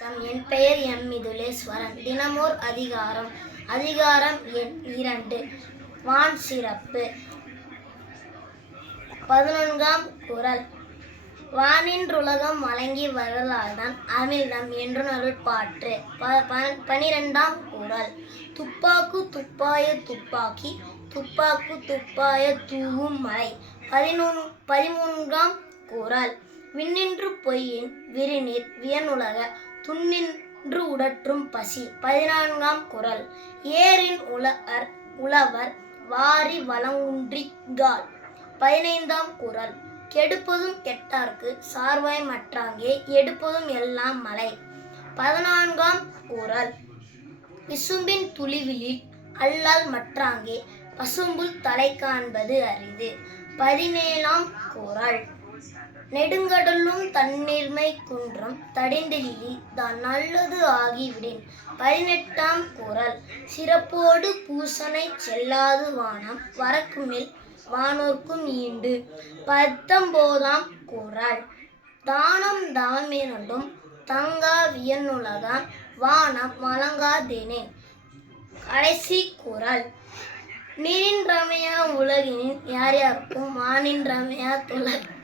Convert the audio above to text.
என் பெயர் எம். மிதுலேஸ்வரன். தினமோர் அதிகாரம். அதிகாரம் எண் 2. வான் சிறப்பு. 11ஆம் குறள். வானின்றுலகம் வழங்கி வரலாதான் அமிழ்தம் என்றுணருள் பாற்று. 12ஆம் குறள். துப்பாக்கு துப்பாய துப்பாக்கி துப்பாக்கு துப்பாய தூவும் மழை. 13ஆம் குறள். விண்ணின்று பொய்யின் விரிநீர் வியனுலக துண்ணின்று உடற்றும் பசி. 14ஆம் குறள். ஏரின் உழவர் வாரி வளங்குன்றிகால். 15ஆம் குறள். கெடுப்பதும் கெட்டார்க்கு சார்வாய் மற்றாங்கே எடுப்பதும் எல்லாம் மழை. 14ஆம் குறள். விசும்பின் துளிவிலில் அல்லால் மற்றாங்கே பசும்புல் தலை காண்பது அரிது. 17ஆம் குறள். நெடுங்கடலும் தண்ணீர்மை குன்றும் தடிந்திலி தான் நல்லது ஆகிவிடின். 18ஆம் குறள். சிறப்போடு பூசனை செல்லாது வானம் வரக்குமில் வானோர்க்கும் ஈண்டு. 19ஆம் குறள். தானம் தாமிரண்டும் தங்கா வியனுலகான் வானம் வழங்காதெனின். கடைசி குறள். நீரின்றமையா உலகினின் யார் யாருக்கும் வானின்றமையா துலகு.